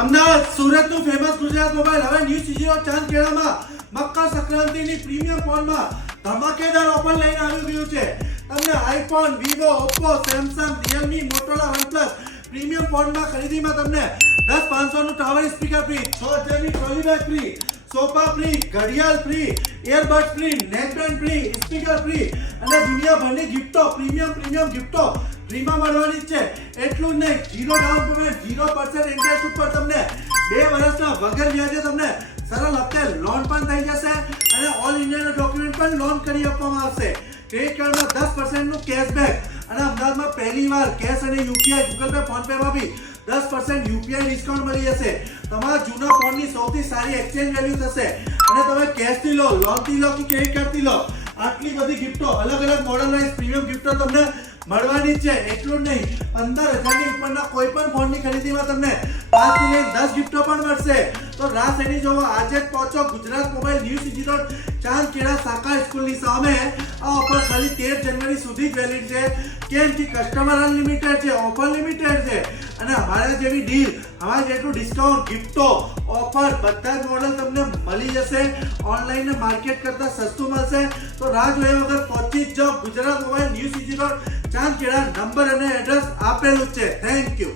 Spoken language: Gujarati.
અમદાવાદ સુરતનું ફેમસ ગુજરાત મોબાઈલ હવે ન્યૂ સીજીઓ ચાંદખેડામાં મકર સંક્રાંતિની પ્રીમિયમ ફોનમાં ધમાકેદાર ઓફર લઈને આવી ગયું છે। તમને iPhone, Vivo, Oppo, Samsung, Realme, Motorola, OnePlus premium ફોનમાં ખરીદીમાં તમને 10,500 નું ટાવર સ્પીકર ફ્રી, 6,000 ની trolley bag free, sofa free, ઘડિયાળ free, earbud free, neckband free, speaker free અને દુનિયાભરની ગિફ્ટો પ્રીમિયમ ગિફ્ટો ફ્રીમાં મળવાની છે। એટલું જ નહીં, 0 ડાઉન પેમેન્ટ 0% ઇન્ટરેસ્ટ ઉપર તમને 2 વર્ષના વગર વ્યાજે તમને સરળ હપ્તે લોન પણ થઈ જશે અને ઓલ ઇન્ડિયાનો ડોક્યુમેન્ટ પણ લોન કરી આપવામાં આવશે। ક્રેડિટ કાર્ડમાં 10% નું કેશબેક અને અમદાવાદમાં પહેલીવાર કેશ અને યુપીઆઈ, ગૂગલ પે, ફોન પેમાં બી 10% યુપીઆઈ ડિસ્કાઉન્ટ મળી જશે। તમારા જૂના ફોનની સૌથી સારી એક્સચેન્જ વેલ્યુ થશે અને તમે કેશથી લો, લોનથી લો કે ક્રેડિટ કાર્ડથી લો, આટલી બધી ગિફ્ટો, અલગ અલગ મોડલ વાઇઝ પ્રીમિયમ ગિફ્ટો તમને મળવાની છે। એટલું જ નહીં, 15,000 ની ઉપરના કોઈ પણ ફોનની ખરીદીમાં તમને 5 થી લઈને 10 ગિફ્ટો પણ મળશે। તો રાહ શેની જોવો, આજે જ પહોંચો Gujarat mobile new CG road Chandkheda શાખા સ્કૂલની સામે। આ ઓફર ખાલી 13 જાન્યુઆરી સુધી જ વેલિડ છે, કેમ કે કસ્ટમર અનલિમિટેડ છે, ઓફર લિમિટેડ છે અને અમારા જેવી ડીલ, અમારા જેટલું ડિસ્કાઉન્ટ, ગિફ્ટો, ઓફર બધા જ મોડલ તમને મળી જશે। ઓનલાઈન માર્કેટ કરતાં સસ્તું મળશે। તો રાહ જોયા વગર પહોંચી જ જાઓ Gujarat mobile new CG road Chandkheda, number અને એડ્રેસ આપેલું છે। Thank you.